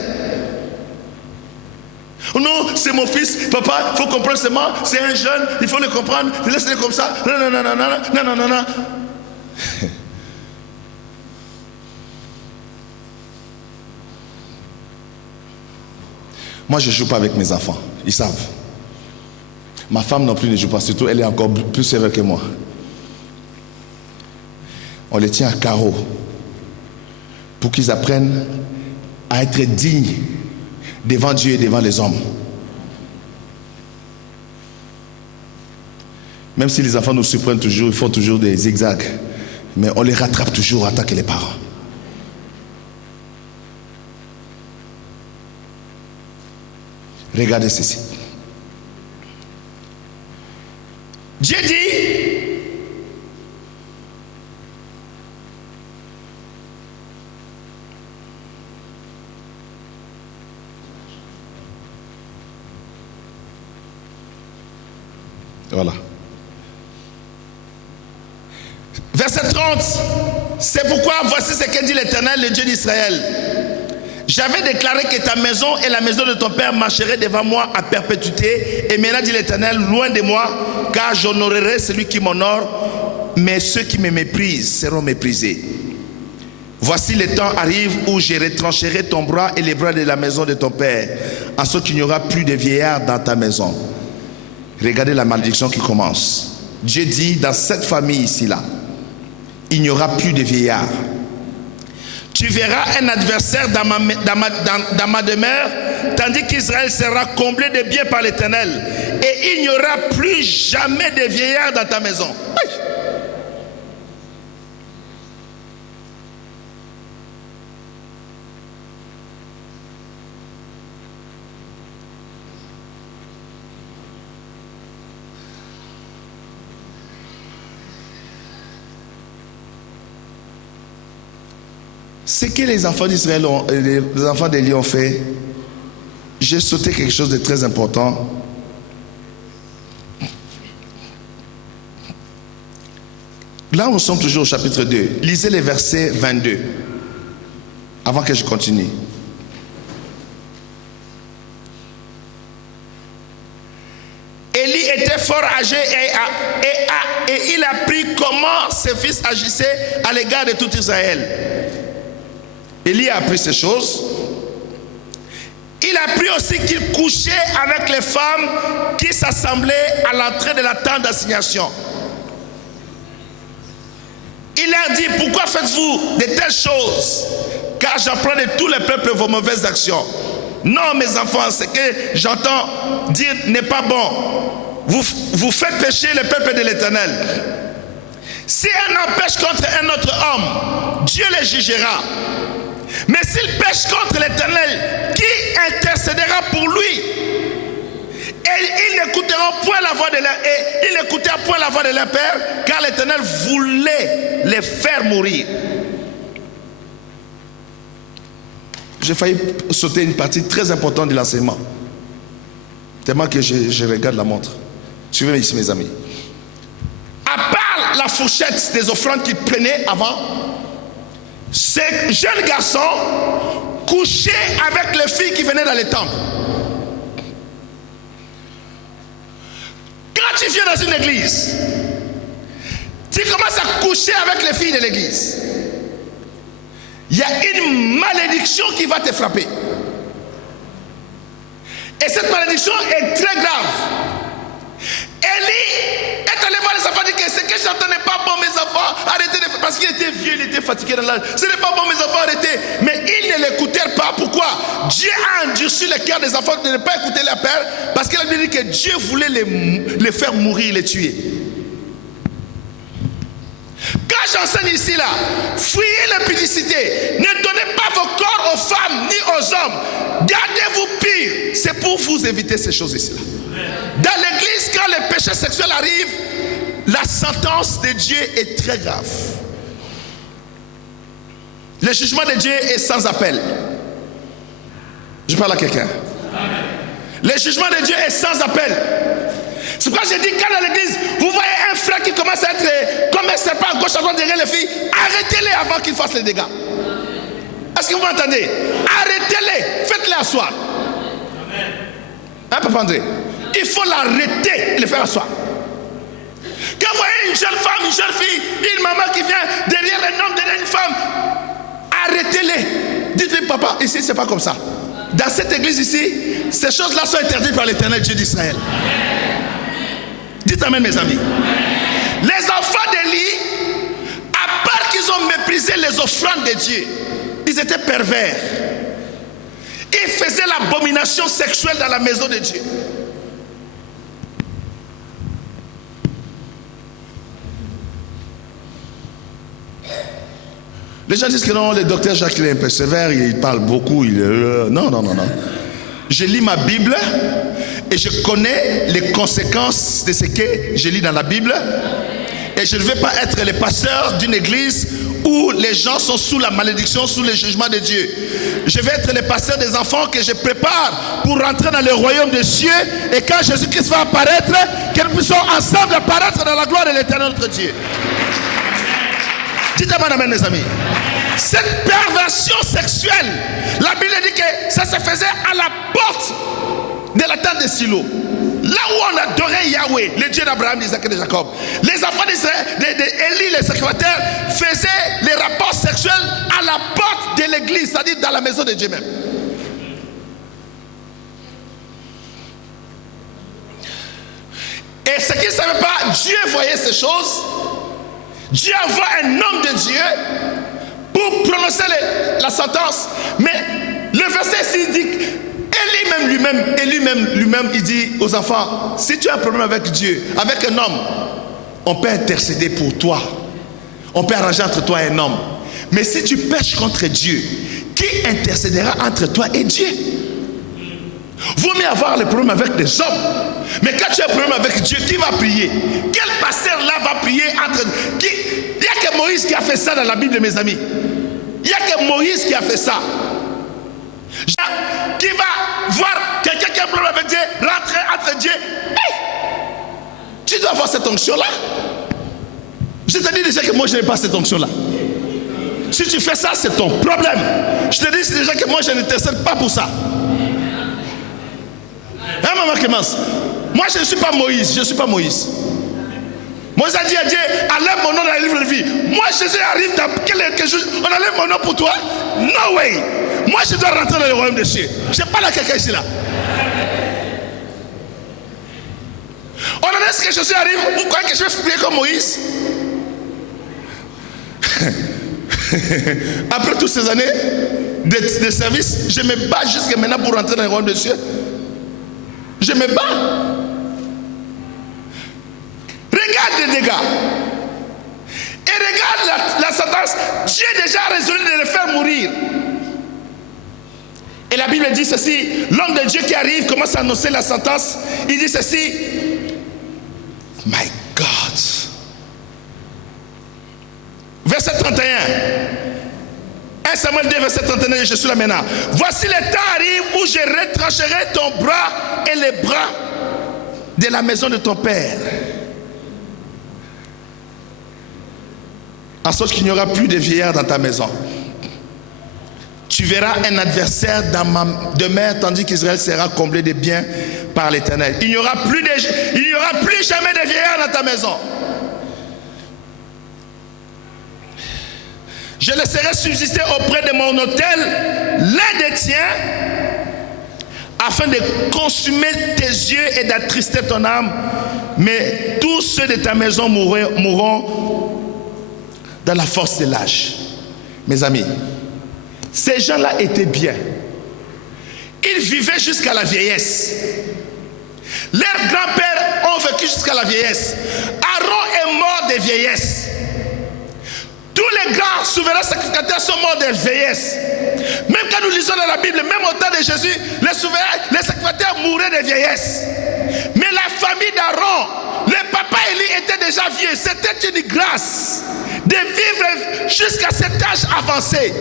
Non, c'est mon fils, papa, il faut comprendre seulement, c'est un jeune, il faut le comprendre, laisse-le comme ça. Non. Moi, je ne joue pas avec mes enfants, ils savent. Ma femme non plus ne joue pas, surtout elle est encore plus sévère que moi. On les tient à carreau pour qu'ils apprennent à être dignes devant Dieu et devant les hommes. Même si les enfants nous surprennent toujours, ils font toujours des zigzags, mais on les rattrape toujours en tant que les parents. Regardez ceci. Dieu dit, voilà. Verset 30. C'est pourquoi voici ce que dit l'Éternel, le Dieu d'Israël. J'avais déclaré que ta maison et la maison de ton père marcheraient devant moi à perpétuité. Et maintenant dit l'Éternel, loin de moi, car j'honorerai celui qui m'honore, mais ceux qui me méprisent seront méprisés. Voici le temps arrive où je retrancherai ton bras et les bras de la maison de ton père, en sorte qu'il n'y aura plus de vieillards dans ta maison. Regardez la malédiction qui commence. Dieu dit, dans cette famille ici-là, il n'y aura plus de vieillards. Tu verras un adversaire dans ma demeure, tandis qu'Israël sera comblé de biens par l'Éternel. Et il n'y aura plus jamais de vieillards dans ta maison. Ce que les enfants d'Israël les enfants d'Élie ont fait, j'ai sauté quelque chose de très important. Là, nous sommes toujours au chapitre 2. Lisez les versets 22, avant que je continue. Élie était fort âgé et il a appris comment ses fils agissaient à l'égard de tout Israël. Élie a appris ces choses. Il a appris aussi qu'il couchait avec les femmes qui s'assemblaient à l'entrée de la tente d'assignation. Il leur dit, pourquoi faites-vous de telles choses? Car j'apprends de tous les peuples vos mauvaises actions. Non, mes enfants, ce que j'entends dire n'est pas bon. Vous faites pécher le peuple de l'Éternel. Si un homme pêche contre un autre homme, Dieu les jugera. Mais s'il pêche contre l'Éternel, qui intercédera pour lui? Et ils n'écouteront point la voix de leur père, car l'Éternel voulait les faire mourir. J'ai failli sauter une partie très importante de l'enseignement, tellement que je regarde la montre. Suivez-moi ici, mes amis. À part la fourchette des offrandes qu'ils prenaient avant, ces jeunes garçons couchaient avec les filles qui venaient dans les temples. Quand tu viens dans une église, tu commences à coucher avec les filles de l'église, il y a une malédiction qui va te frapper. Et cette malédiction est très grave. Élie est allé voir les enfants et dit que ce que j'entends n'est pas bon, mes enfants, arrêtez de faire. Parce qu'il était vieux, il était fatigué dans l'âge. Ce n'est pas bon, mes enfants, arrêtez. Mais ils ne l'écoutèrent pas. Pourquoi? Dieu a endurci le cœur des enfants de ne pas écouter leur père. Parce qu'il a dit que Dieu voulait les faire mourir, les tuer. Quand j'enseigne ici là, fuyez l'impudicité. Ne donnez pas vos corps aux femmes ni aux hommes. Gardez-vous pire. C'est pour vous éviter ces choses ici là. Dans l'église, quand le péché sexuel arrive, la sentence de Dieu est très grave. Le jugement de Dieu est sans appel. Je parle à quelqu'un. Le jugement de Dieu est sans appel. C'est pourquoi j'ai dit, quand dans l'église, vous voyez un frère qui commence à être comme un serpent à gauche, à droite derrière les filles, arrêtez-les avant qu'ils fassent les dégâts. Est-ce que vous m'entendez? Arrêtez-les, faites-les asseoir. Hein, Papa André? Il faut l'arrêter et le faire asseoir. Quand vous voyez une jeune femme, une jeune fille, une maman qui vient derrière un homme, derrière une femme, arrêtez-les. Dites-lui, papa, ici c'est pas comme ça. Dans cette église ici, ces choses-là sont interdites par l'Éternel Dieu d'Israël. Dites amen, mes amis. Les enfants d'Élie, à part qu'ils ont méprisé les offrandes de Dieu, ils étaient pervers. Ils faisaient l'abomination sexuelle dans la maison de Dieu. Les gens disent que non, le docteur Jacques est un peu sévère, il parle beaucoup. Non. Je lis ma Bible et je connais les conséquences de ce que je lis dans la Bible. Et je ne vais pas être le pasteur d'une église où les gens sont sous la malédiction, sous le jugement de Dieu. Je vais être le pasteur des enfants que je prépare pour rentrer dans le royaume des cieux. Et quand Jésus-Christ va apparaître, que nous puissions ensemble apparaître dans la gloire de l'Éternel notre Dieu. Dites-moi amen, mes amis. Cette perversion sexuelle, la Bible dit que ça se faisait à la porte de la tente de Silo. Là où on adorait Yahweh, le Dieu d'Abraham, d'Isaac et de Jacob. Les enfants d'Israël, d'Élie, les sacrificateurs, faisaient les rapports sexuels à la porte de l'église, c'est-à-dire dans la maison de Dieu même. Et ce qu'ils ne savaient pas, Dieu voyait ces choses. Dieu envoie un homme de Dieu pour prononcer la sentence. Mais le verset ici dit, lui-même, il dit aux enfants, si tu as un problème avec Dieu, avec un homme, on peut intercéder pour toi. On peut arranger entre toi et un homme. Mais si tu pêches contre Dieu, qui intercédera entre toi et Dieu? Vaut mieux avoir le problème avec des hommes. Mais quand tu as un problème avec Dieu, qui va prier? Quel pasteur là va prier entre... Il n'y a que Moïse qui a fait ça dans la Bible, mes amis. Il n'y a que Moïse qui a fait ça. Qui va voir quelqu'un qui a un problème avec Dieu, rentrer entre Dieu. Hey, tu dois avoir cette onction-là. Je te dis déjà que moi je n'ai pas cette onction-là. Si tu fais ça, c'est ton problème. Je te dis déjà que moi je n'intercède pas pour ça. Hein, maman Clémence? Moi je ne suis pas Moïse, je ne suis pas Moïse. Moïse a dit à Dieu, enlève mon nom dans le livre de vie. Moi Jésus arrive dans quelque chose, on enlève mon nom pour toi? No way. Moi je dois rentrer dans le royaume des cieux. Je n'ai pas là quelqu'un ici là. On en est ce que Jésus arrive, vous croyez que je vais prier comme Moïse? Après toutes ces années de service, je me bats jusqu'à maintenant pour rentrer dans le royaume des cieux. Je me bats. Regarde les dégâts. Et regarde la sentence. Dieu est déjà résolu de le faire mourir. Et la Bible dit ceci. L'homme de Dieu qui arrive commence à annoncer la sentence. Il dit ceci. My God. Verset 31. 1 Samuel 2, verset 31, je suis là maintenant. Voici le temps arrive où je retrancherai ton bras et les bras de la maison de ton père. En sorte qu'il n'y aura plus de vieillards dans ta maison. Tu verras un adversaire dans ma demeure, tandis qu'Israël sera comblé de biens par l'Éternel. Il n'y aura plus jamais de vieillards dans ta maison. Je laisserai subsister auprès de mon autel l'un des tiens, afin de consumer tes yeux et d'attrister ton âme. Mais tous ceux de ta maison mourront dans la force de l'âge. Mes amis, ces gens-là étaient bien. Ils vivaient jusqu'à la vieillesse. Leurs grands-pères ont vécu jusqu'à la vieillesse. Aaron est mort de vieillesse. Tous les grands souverains sacrificateurs sont morts de vieillesse. Même quand nous lisons dans la Bible, même au temps de Jésus, les sacrificateurs mouraient de vieillesse. Mais la famille d'Aaron, le papa Élie était déjà vieux. C'était une grâce de vivre jusqu'à cet âge avancé.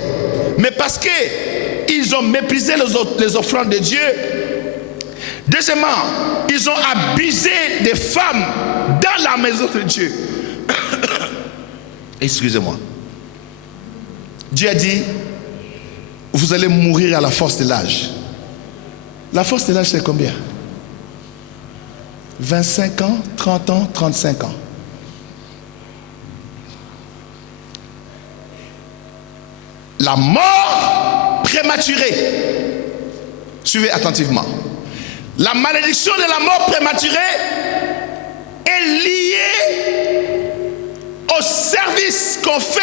Mais parce qu'ils ont méprisé les offrandes de Dieu. Deuxièmement, ils ont abusé des femmes dans la maison de Dieu. Excusez-moi. Dieu a dit, vous allez mourir à la force de l'âge. La force de l'âge, c'est combien? 25 ans, 30 ans, 35 ans. La mort prématurée. Suivez attentivement. La malédiction de la mort prématurée est liée au service qu'on fait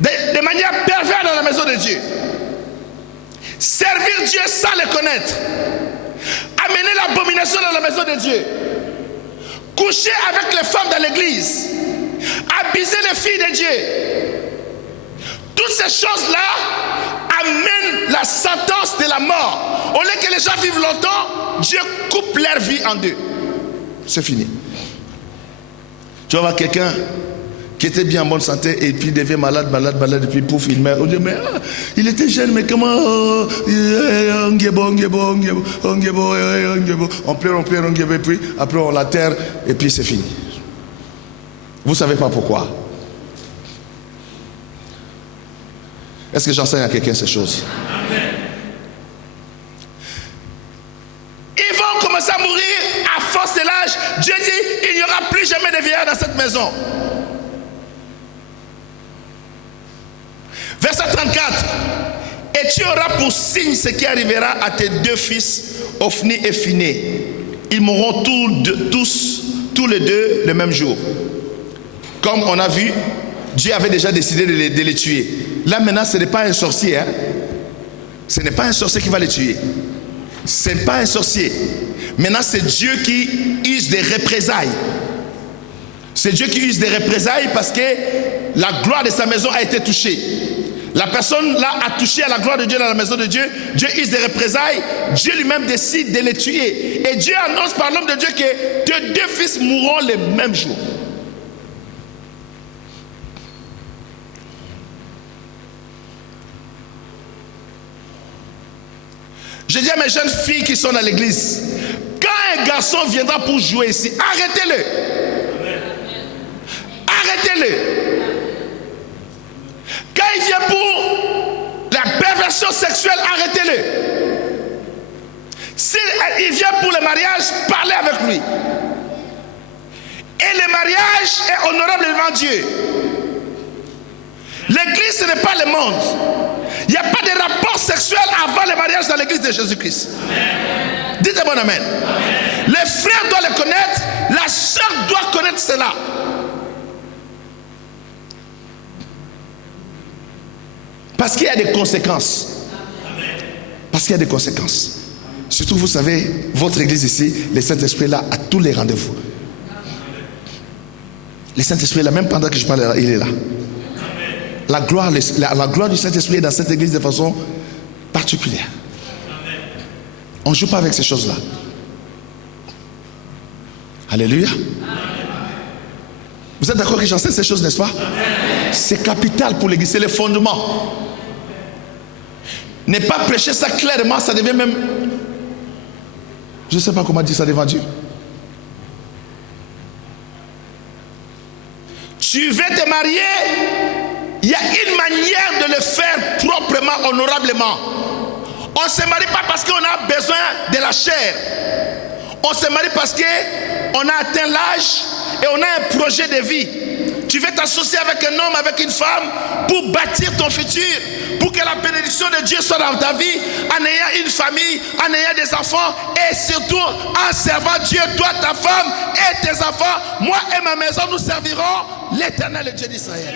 de manière perverse dans la maison de Dieu. Servir Dieu sans le connaître. Amener l'abomination dans la maison de Dieu. Coucher avec les femmes dans l'église. Abuser les filles de Dieu. Toutes ces choses-là amènent la sentence de la mort. Au lieu que les gens vivent longtemps, Dieu coupe leur vie en deux. C'est fini. Tu vas voir quelqu'un qui était bien en bonne santé et puis il devient malade, et puis pouf, il meurt. On dit, mais il était jeune, mais comment on pleure, et puis après on l'enterre et puis c'est fini. Vous ne savez pas pourquoi. Est-ce que j'enseigne à quelqu'un ces choses? Amen. Ils vont commencer à mourir à force de l'âge. Dieu dit, il n'y aura plus jamais de vieillards dans cette maison. Verset 34. Et tu auras pour signe ce qui arrivera à tes deux fils, Ophni et Phiné. Ils mourront tous les deux le même jour. Comme on a vu, Dieu avait déjà décidé de les tuer. Là maintenant, ce n'est pas un sorcier. Hein? Ce n'est pas un sorcier qui va les tuer. Ce n'est pas un sorcier. Maintenant, c'est Dieu qui use des représailles. C'est Dieu qui use des représailles parce que la gloire de sa maison a été touchée. La personne là a touché à la gloire de Dieu dans la maison de Dieu. Dieu use des représailles. Dieu lui-même décide de les tuer. Et Dieu annonce par l'homme de Dieu que tes deux fils mourront le même jour. 」 « « « « « « « « « « « « « « « « « « « « « « « « « « « « « « « « « « « « « « « « « « « « « « « « « « « « « « « « « Je dis à mes jeunes filles qui sont dans l'église, quand un garçon viendra pour jouer ici, arrêtez-le. Arrêtez-le. Quand il vient pour la perversion sexuelle, arrêtez-le. S'il vient pour le mariage, parlez avec lui. Et le mariage est honorable devant Dieu. L'église, ce n'est pas le monde. Il n'y a pas de rapport sexuel avant le mariage dans l'église de Jésus-Christ. Dites bon amen. Amen. Les frères doivent le connaître, la sœur doit connaître cela. Parce qu'il y a des conséquences. Parce qu'il y a des conséquences. Surtout, vous savez, votre église ici, le Saint-Esprit est là à tous les rendez-vous. Le Saint-Esprit est là, même pendant que je parle, il est là. La gloire du Saint-Esprit est dans cette église de façon particulière. On ne joue pas avec ces choses-là. Alléluia. Vous êtes d'accord que j'enseigne ces choses, n'est-ce pas? C'est capital pour l'église, c'est le fondement. Ne pas prêcher ça clairement, ça devient même... Je ne sais pas comment dire ça devant Dieu. Tu veux te marier, il y a une manière de le faire proprement, honorablement. On ne se marie pas parce qu'on a besoin de la chair. On se marie parce qu'on a atteint l'âge et on a un projet de vie. Tu veux t'associer avec un homme, avec une femme pour bâtir ton futur, pour que la bénédiction de Dieu soit dans ta vie, en ayant une famille, en ayant des enfants et surtout en servant Dieu, toi, ta femme et tes enfants. Moi et ma maison, nous servirons l'Éternel, le Dieu d'Israël.